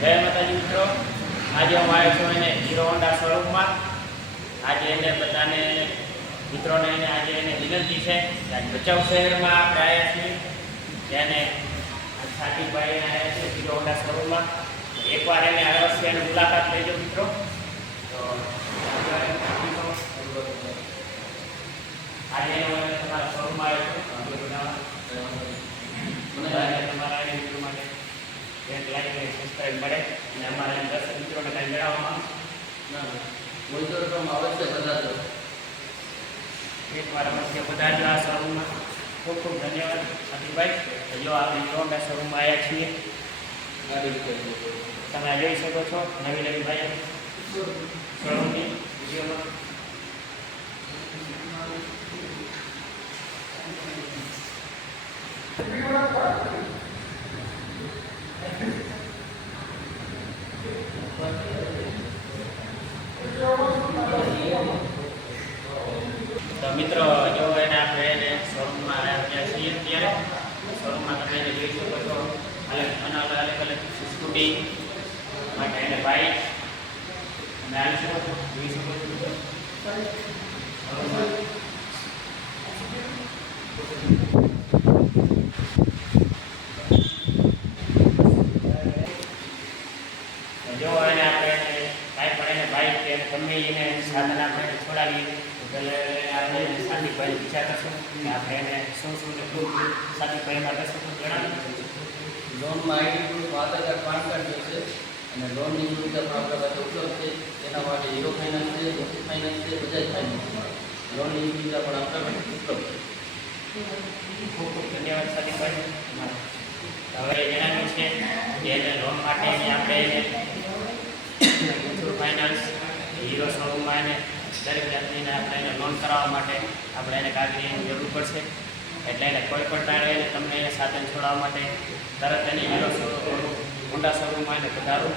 जय माताजी मित्रों, आज हम आए छो એને હીરો હોન્ડા શોરૂમમાં। આજે એને બધાને મિત્રોને એને આજે એને વિનંતી છે કે આજ ભચાઉ શહેરમાં આપણે આવ્યા છીએ તેને સાકીભાઈ આવ્યા છે હીરો હોન્ડા શોરૂમમાં। એકવાર એને અવશ્ય એની મુલાકાત લેજો મિત્રો। તો આજે એનો તમારા શોરૂમમાં આવ્યો છું તમારા એને મિત્રો માટે એક લાઈક અને સબસ્ક્રાઇબ મળે અને અમારા દર્શક મિત્રોને કંઈ જણાવવામાં અવશ્ય બધાજો એકવાર અવશ્ય બધાજો આ શોરૂમમાં। ખૂબ ખૂબ ધન્યવાદ સાથીભાઈ। જો આપણે હીરો હોન્ડા શોરૂમમાં આવ્યા છીએ, તમે જોઈ શકો છો નવી નવી ભાઈ શોરૂમની વિડીયોમાં। તો મિત્રો જો એને આપણે એને શોરૂમમાં આવ્યા છીએ ત્યારે શોરૂમમાં તમે એને જોઈ શકો છો અલગ અલગ સ્કૂટી માટે એને બાઇક અને આવી શકો છો જોઈ શકો છો જો એને આપણે કાંઈ પણ એને બાઇક કે ગમે એને સાધન આપણે છોડાવીએ એટલે આપણે સાદીભાઈ વિચાર કરશું કે આપણે એને શું સાદીભાઈમાં કરશું તો જણાવી લોનમાં આઈડી પ્રૂફ, આધાર કાર્ડ, પાન કાર્ડ જોઈશે અને લોનની સુવિધા પણ આપણા પાસે ઉપલબ્ધ છે। તેના માટે હીરો ફાઇનાન્સ છે, મુથુટ ફાઇનાન્સ છે, બજાજ ફાઇનાન્સ છે। લોનની સુવિધા પણ આપણા પાસે ઉપલબ્ધ છે। ખૂબ ખૂબ ધન્યવાદ સાદીભાઈ। હવે જણાવ્યું છે કે એને લોન માટે આપણે મુથુટ ફાઇનાન્સ હીરો શોરૂમમાં એને દરેક જાતની આપણે એને લોન કરાવવા માટે આપણે એને કાગળની જરૂર પડશે। એટલે એને કોઈ પણ ટાણે તમને એને સાધન છોડાવવા માટે તરત એની હીરો હોન્ડા શોરૂમમાં એને પધારો।